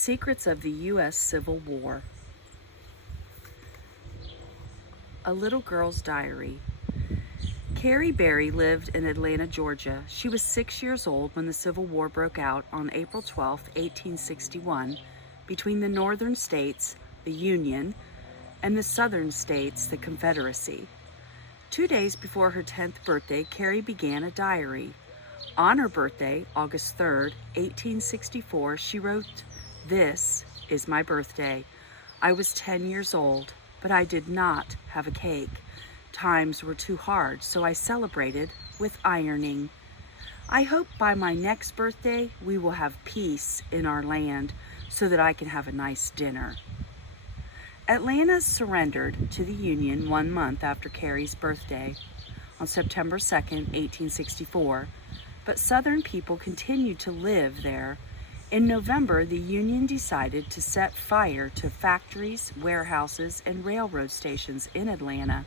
Secrets of the U.S. Civil War. A Little Girl's Diary. Carrie Berry lived in Atlanta, Georgia. She was 6 years old when the Civil War broke out on April 12, 1861, between the northern states, the Union, and the southern states, the Confederacy. 2 days before her 10th birthday, Carrie began a diary. On her birthday, August 3, 1864, she wrote, "This is my birthday. I was 10 years old, but I did not have a cake. Times were too hard, so I celebrated with ironing. I hope by my next birthday we will have peace in our land so that I can have a nice dinner." Atlanta surrendered to the Union 1 month after Carrie's birthday, on September 2, 1864, but Southern people continued to live there. In November, the Union decided to set fire to factories, warehouses, and railroad stations in Atlanta,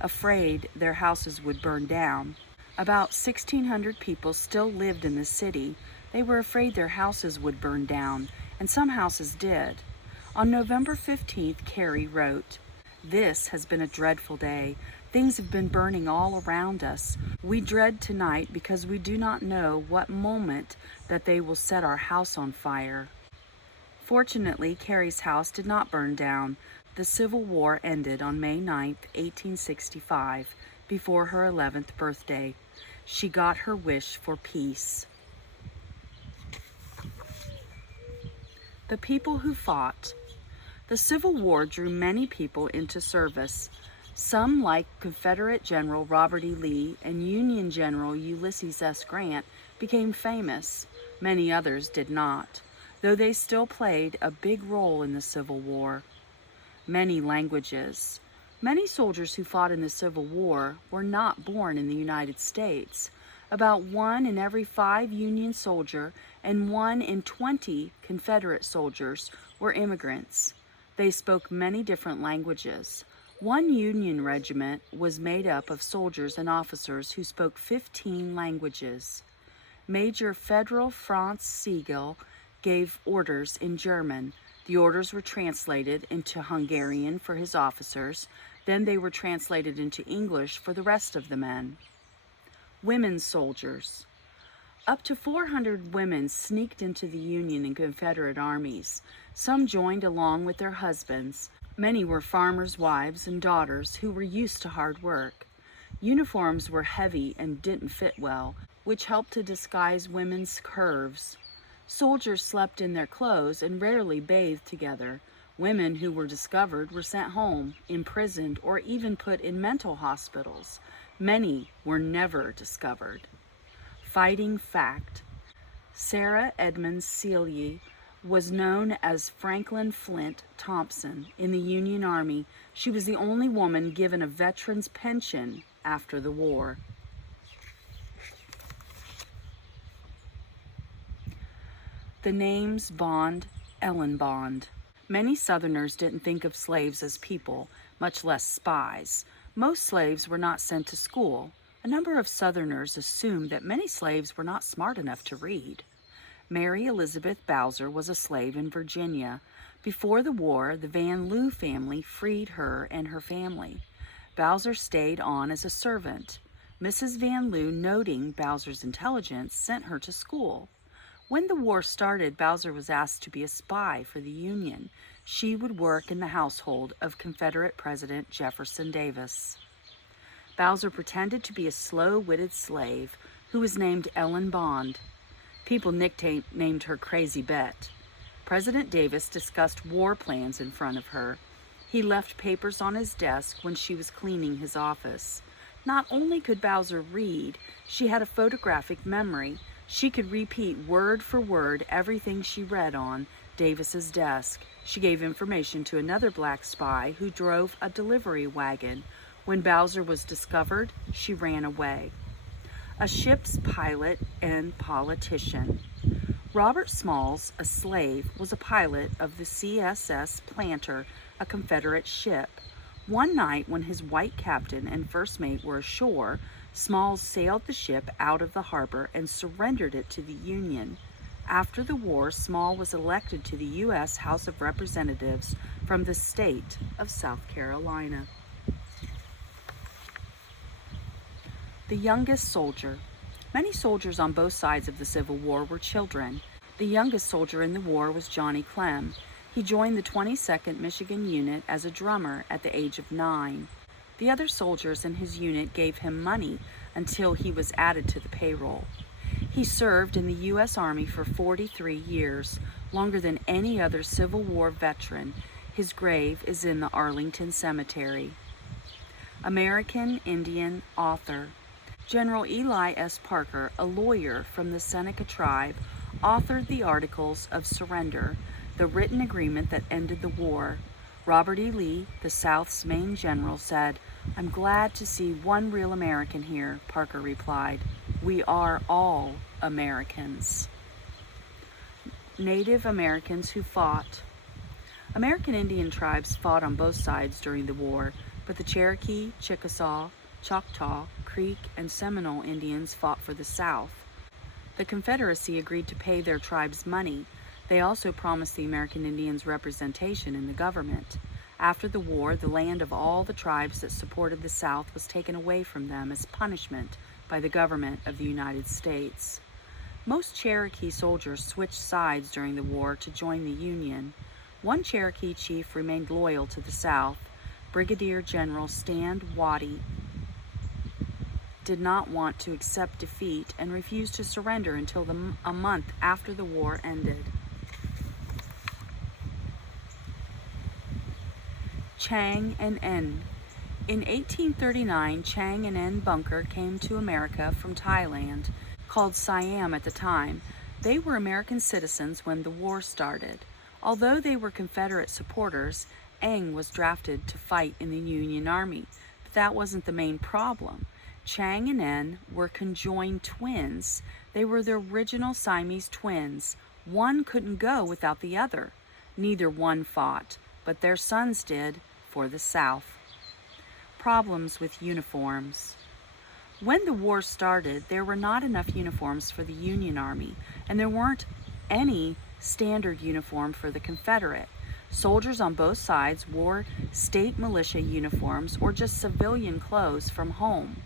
afraid their houses would burn down. About 1,600 people still lived in the city. They were afraid their houses would burn down, and some houses did. On November 15th, Carrie wrote, "This has been a dreadful day. Things have been burning all around us. We dread tonight because we do not know what moment that they will set our house on fire." Fortunately, Carrie's house did not burn down. The Civil War ended on May 9, 1865, before her 11th birthday. She got her wish for peace. The people who fought. The Civil War drew many people into service. Some, like Confederate General Robert E. Lee and Union General Ulysses S. Grant, became famous. Many others did not, though they still played a big role in the Civil War. Many languages. Many soldiers who fought in the Civil War were not born in the United States. About 1 in every 5 Union soldier and 1 in 20 Confederate soldiers were immigrants. They spoke many different languages. One Union regiment was made up of soldiers and officers who spoke 15 languages. Major Federal Franz Sigel gave orders in German. The orders were translated into Hungarian for his officers. Then they were translated into English for the rest of the men. Women soldiers. Up to 400 women sneaked into the Union and Confederate armies. Some joined along with their husbands. Many were farmers' wives and daughters who were used to hard work. Uniforms were heavy and didn't fit well, which helped to disguise women's curves. Soldiers slept in their clothes and rarely bathed together. Women who were discovered were sent home, imprisoned, or even put in mental hospitals. Many were never discovered. Fighting fact. Sarah Edmonds Seelye was known as Franklin Flint Thompson in the Union Army. She was the only woman given a veteran's pension after the war. The names Bond, Ellen Bond. Many Southerners didn't think of slaves as people, much less spies. Most slaves were not sent to school. A number of Southerners assumed that many slaves were not smart enough to read. Mary Elizabeth Bowser was a slave in Virginia. Before the war, the Van Loo family freed her and her family. Bowser stayed on as a servant. Mrs. Van Loo, noting Bowser's intelligence, sent her to school. When the war started, Bowser was asked to be a spy for the Union. She would work in the household of Confederate President Jefferson Davis. Bowser pretended to be a slow-witted slave who was named Ellen Bond. People nicknamed her Crazy Bet. President Davis discussed war plans in front of her. He left papers on his desk when she was cleaning his office. Not only could Bowser read, she had a photographic memory. She could repeat word for word everything she read on Davis's desk. She gave information to another black spy who drove a delivery wagon. When Bowser was discovered, she ran away. A ship's pilot and politician. Robert Smalls, a slave, was a pilot of the CSS Planter, a Confederate ship. One night when his white captain and first mate were ashore, Smalls sailed the ship out of the harbor and surrendered it to the Union. After the war, Small was elected to the U.S. House of Representatives from the state of South Carolina. The youngest soldier. Many soldiers on both sides of the Civil War were children. The youngest soldier in the war was Johnny Clem. He joined the 22nd Michigan Unit as a drummer at the age of 9. The other soldiers in his unit gave him money until he was added to the payroll. He served in the U.S. Army for 43 years, longer than any other Civil War veteran. His grave is in the Arlington Cemetery. American Indian author. General Eli S. Parker, a lawyer from the Seneca tribe, authored the Articles of Surrender, the written agreement that ended the war. Robert E. Lee, the South's main general, said, "I'm glad to see one real American here," Parker replied. "We are all Americans." Native Americans who fought. American Indian tribes fought on both sides during the war, but the Cherokee, Chickasaw, Choctaw, Creek, and Seminole Indians fought for the South. The Confederacy agreed to pay their tribes money. They also promised the American Indians representation in the government. After the war, the land of all the tribes that supported the South was taken away from them as punishment by the government of the United States. Most Cherokee soldiers switched sides during the war to join the Union. One Cherokee chief remained loyal to the South. Brigadier General Stand Watie did not want to accept defeat and refused to surrender until a month after the war ended. Chang and En. In 1839, Chang and En Bunker came to America from Thailand, called Siam at the time. They were American citizens when the war started. Although they were Confederate supporters, Eng was drafted to fight in the Union Army, but that wasn't the main problem. Chang and En were conjoined twins. They were the original Siamese twins. One couldn't go without the other. Neither one fought, but their sons did for the South. Problems with uniforms. When the war started, there were not enough uniforms for the Union Army, and there weren't any standard uniform for the Confederate. Soldiers on both sides wore state militia uniforms or just civilian clothes from home.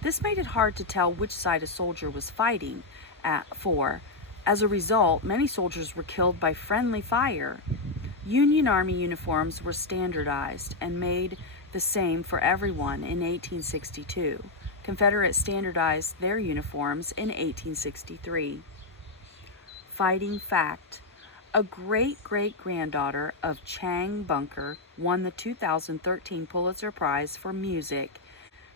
This made it hard to tell which side a soldier was fighting for. As a result, many soldiers were killed by friendly fire. Union Army uniforms were standardized and made the same for everyone in 1862. Confederates standardized their uniforms in 1863. Fighting fact. A great-great-granddaughter of Chang Bunker won the 2013 Pulitzer Prize for Music.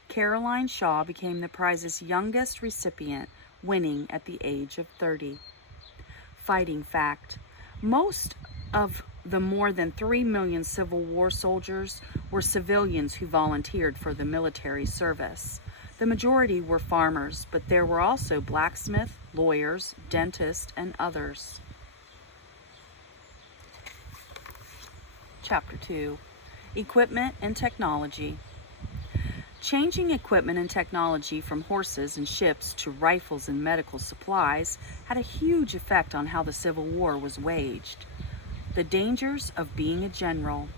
Caroline Shaw became the prize's youngest recipient, winning at the age of 30. Fighting fact. Most of the more than 3 million Civil War soldiers were civilians who volunteered for the military service. The majority were farmers, but there were also blacksmiths, lawyers, dentists, and others. Chapter 2. Equipment and Technology. Changing equipment and technology from horses and ships to rifles and medical supplies had a huge effect on how the Civil War was waged. The dangers of being a general.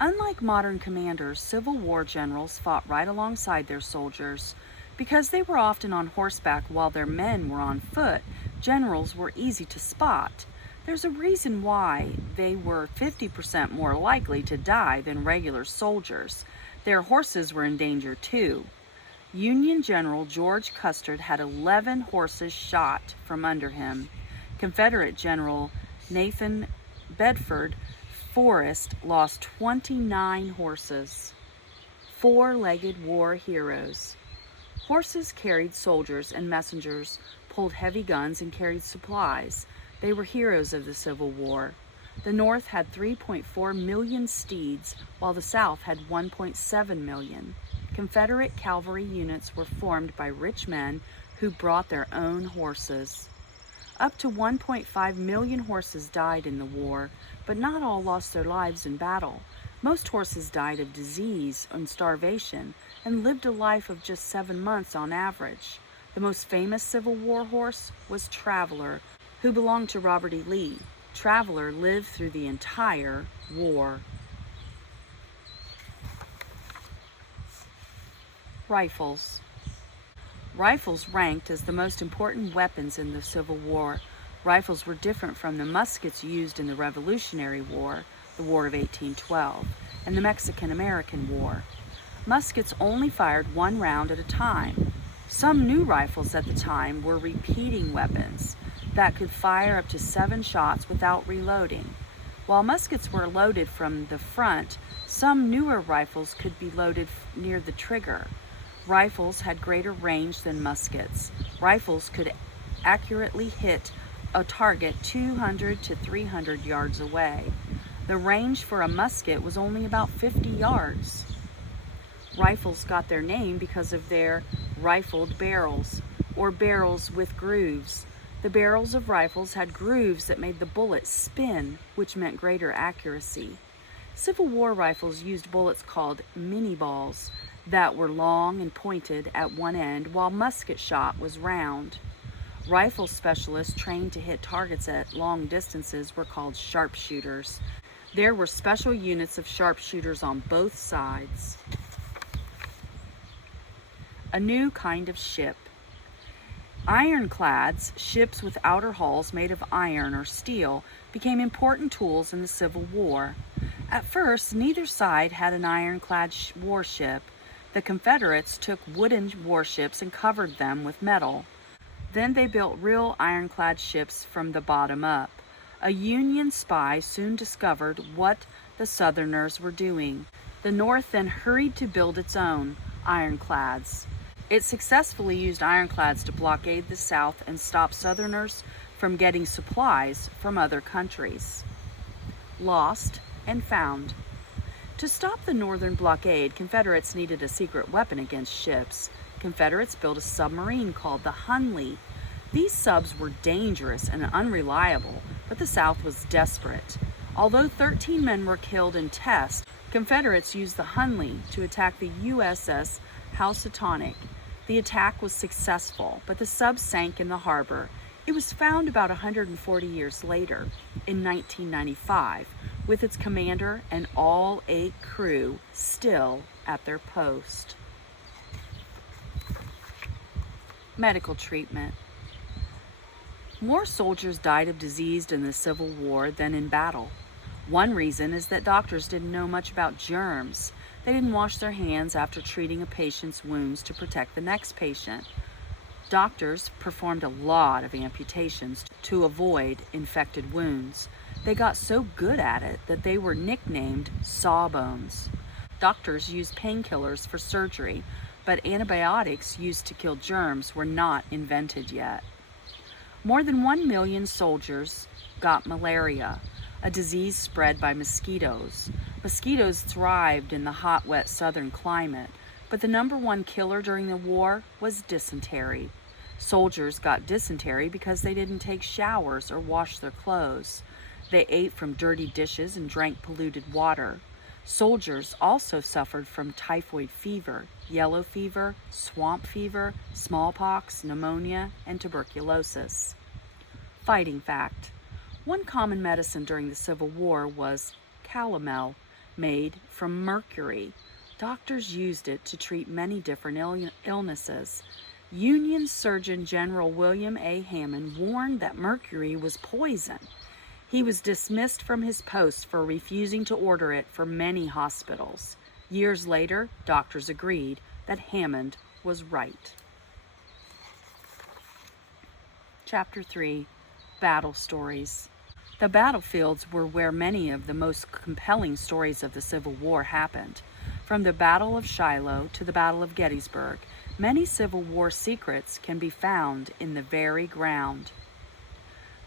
Unlike modern commanders, Civil War generals fought right alongside their soldiers. Because they were often on horseback while their men were on foot, generals were easy to spot. There's a reason why they were 50% more likely to die than regular soldiers. Their horses were in danger too. Union General George Custer had 11 horses shot from under him. Confederate General Nathan Bedford Forrest lost 29 horses. Four-legged war heroes. Horses carried soldiers and messengers, pulled heavy guns, and carried supplies. They were heroes of the Civil War. The North had 3.4 million steeds, while the South had 1.7 million. Confederate cavalry units were formed by rich men who brought their own horses. Up to 1.5 million horses died in the war, but not all lost their lives in battle. Most horses died of disease and starvation and lived a life of just 7 months on average. The most famous Civil War horse was Traveler, who belonged to Robert E. Lee. Traveler lived through the entire war. Rifles. Rifles ranked as the most important weapons in the Civil War. Rifles were different from the muskets used in the Revolutionary War, the War of 1812, and the Mexican-American War. Muskets only fired one round at a time. Some new rifles at the time were repeating weapons that could fire up to 7 shots without reloading. While muskets were loaded from the front, some newer rifles could be loaded near the trigger. Rifles had greater range than muskets. Rifles could accurately hit a target 200 to 300 yards away. The range for a musket was only about 50 yards. Rifles got their name because of their rifled barrels, or barrels with grooves. The barrels of rifles had grooves that made the bullet spin, which meant greater accuracy. Civil War rifles used bullets called mini balls that were long and pointed at one end, while musket shot was round. Rifle specialists trained to hit targets at long distances were called sharpshooters. There were special units of sharpshooters on both sides. A new kind of ship. Ironclads, ships with outer hulls made of iron or steel, became important tools in the Civil War. At first, neither side had an ironclad warship. The Confederates took wooden warships and covered them with metal. Then they built real ironclad ships from the bottom up. A Union spy soon discovered what the Southerners were doing. The North then hurried to build its own ironclads. It successfully used ironclads to blockade the South and stop Southerners from getting supplies from other countries. Lost and found. To stop the Northern blockade, Confederates needed a secret weapon against ships. Confederates built a submarine called the Hunley. These subs were dangerous and unreliable, but the South was desperate. Although 13 men were killed in tests, Confederates used the Hunley to attack the USS Housatonic. The attack was successful, but the sub sank in the harbor. It was found about 140 years later, in 1995, with its commander and all 8 crew still at their post. Medical treatment. More soldiers died of disease in the Civil War than in battle. One reason is that doctors didn't know much about germs. They didn't wash their hands after treating a patient's wounds to protect the next patient. Doctors performed a lot of amputations to avoid infected wounds. They got so good at it that they were nicknamed sawbones. Doctors used painkillers for surgery, but antibiotics used to kill germs were not invented yet. More than 1 million soldiers got malaria, a disease spread by mosquitoes. Mosquitoes thrived in the hot, wet southern climate, but the number one killer during the war was dysentery. Soldiers got dysentery because they didn't take showers or wash their clothes. They ate from dirty dishes and drank polluted water. Soldiers also suffered from typhoid fever, yellow fever, swamp fever, smallpox, pneumonia, and tuberculosis. Fighting fact. One common medicine during the Civil War was calomel, made from mercury. Doctors used it to treat many different illnesses. Union Surgeon General William A. Hammond warned that mercury was poison. He was dismissed from his post for refusing to order it for many hospitals. Years later, doctors agreed that Hammond was right. Chapter 3. Battle Stories. The battlefields were where many of the most compelling stories of the Civil War happened. From the Battle of Shiloh to the Battle of Gettysburg, many Civil War secrets can be found in the very ground.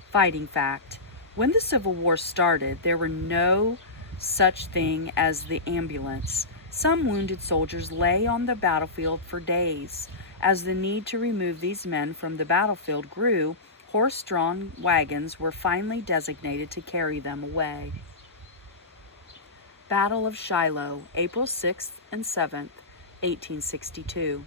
Fighting fact. When the Civil War started, there were no such thing as the ambulance. Some wounded soldiers lay on the battlefield for days. As the need to remove these men from the battlefield grew, horse-drawn wagons were finally designated to carry them away. Battle of Shiloh, April 6th and 7th, 1862.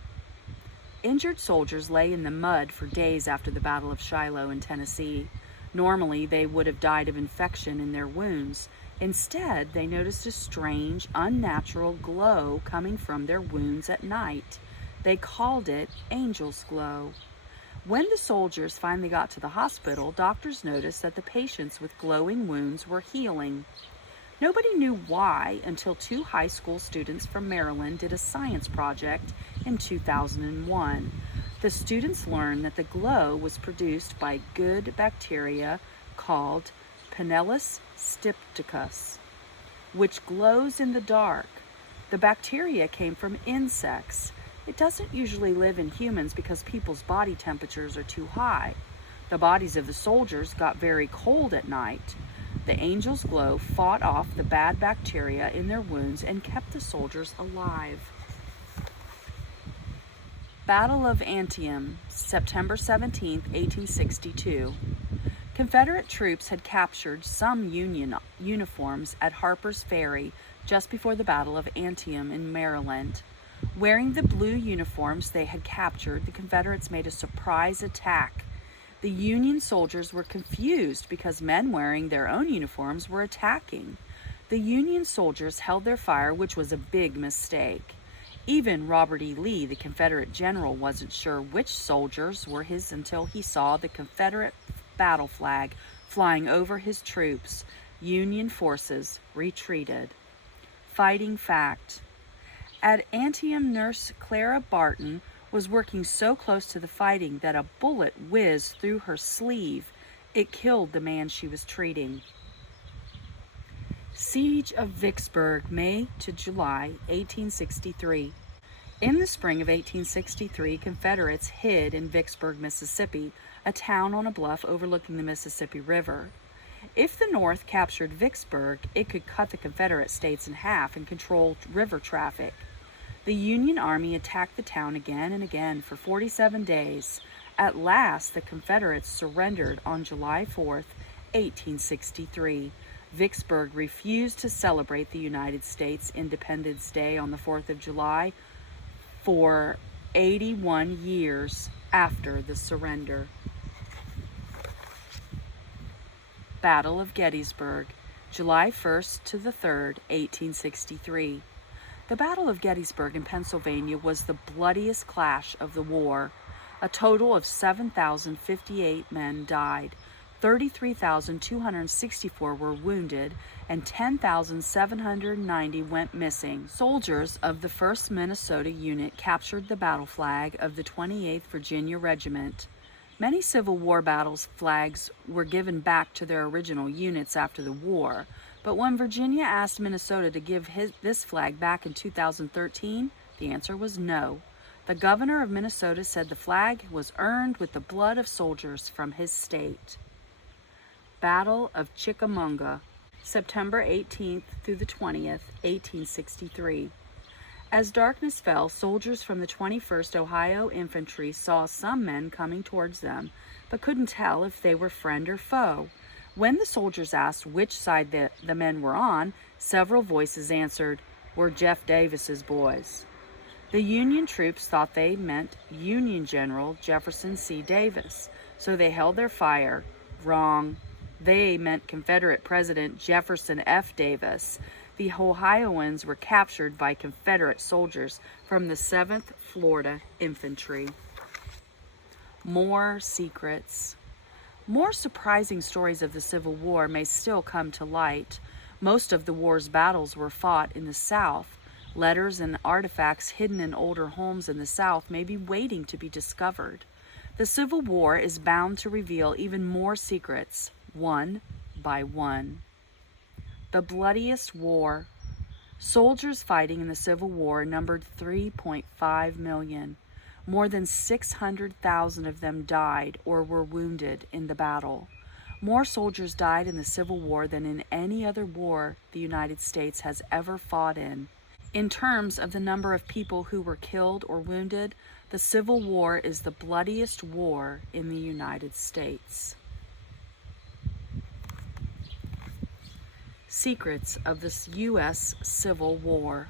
Injured soldiers lay in the mud for days after the Battle of Shiloh in Tennessee. Normally, they would have died of infection in their wounds. Instead, they noticed a strange, unnatural glow coming from their wounds at night. They called it angel's glow. When the soldiers finally got to the hospital, doctors noticed that the patients with glowing wounds were healing. Nobody knew why until two high school students from Maryland did a science project in 2001. The students learned that the glow was produced by good bacteria called Pinellus stypticus, which glows in the dark. The bacteria came from insects. It doesn't usually live in humans because people's body temperatures are too high. The bodies of the soldiers got very cold at night. The angel's glow fought off the bad bacteria in their wounds and kept the soldiers alive. Battle of Antietam, September 17, 1862. Confederate troops had captured some Union uniforms at Harper's Ferry just before the Battle of Antietam in Maryland. Wearing the blue uniforms they had captured, the Confederates made a surprise attack. The Union soldiers were confused because men wearing their own uniforms were attacking. The Union soldiers held their fire, which was a big mistake. Even Robert E. Lee, the Confederate general, wasn't sure which soldiers were his until he saw the Confederate battle flag flying over his troops. Union forces retreated. Fighting fact. At Antietam, Nurse Clara Barton was working so close to the fighting that a bullet whizzed through her sleeve. It killed the man she was treating. Siege of Vicksburg, May to July, 1863. In the spring of 1863, Confederates hid in Vicksburg, Mississippi, a town on a bluff overlooking the Mississippi River. If the North captured Vicksburg, it could cut the Confederate states in half and control river traffic. The Union Army attacked the town again and again for 47 days. At last, the Confederates surrendered on July 4th, 1863. Vicksburg refused to celebrate the United States Independence Day on the 4th of July for 81 years after the surrender. Battle of Gettysburg, July 1st to the 3rd, 1863. The Battle of Gettysburg in Pennsylvania was the bloodiest clash of the war. A total of 7,058 men died, 33,264 were wounded, and 10,790 went missing. Soldiers of the 1st Minnesota Unit captured the battle flag of the 28th Virginia Regiment. Many Civil War battles flags were given back to their original units after the war, but when Virginia asked Minnesota to give this flag back in 2013, the answer was no. The governor of Minnesota said the flag was earned with the blood of soldiers from his state. Battle of Chickamauga, September 18th through the 20th, 1863. As darkness fell, soldiers from the 21st Ohio Infantry saw some men coming towards them, but couldn't tell if they were friend or foe. When the soldiers asked which side the men were on, several voices answered, "We're Jeff Davis's boys." The Union troops thought they meant Union General Jefferson C. Davis, so they held their fire. Wrong. They meant Confederate President Jefferson F. Davis. The Ohioans were captured by Confederate soldiers from the 7th Florida Infantry. More secrets. More surprising stories of the Civil War may still come to light. Most of the war's battles were fought in the South. Letters and artifacts hidden in older homes in the South may be waiting to be discovered. The Civil War is bound to reveal even more secrets, one by one. The bloodiest war. Soldiers fighting in the Civil War numbered 3.5 million. More than 600,000 of them died or were wounded in the battle. More soldiers died in the Civil War than in any other war the United States has ever fought in. In terms of the number of people who were killed or wounded, the Civil War is the bloodiest war in the United States. Secrets of the U.S. Civil War.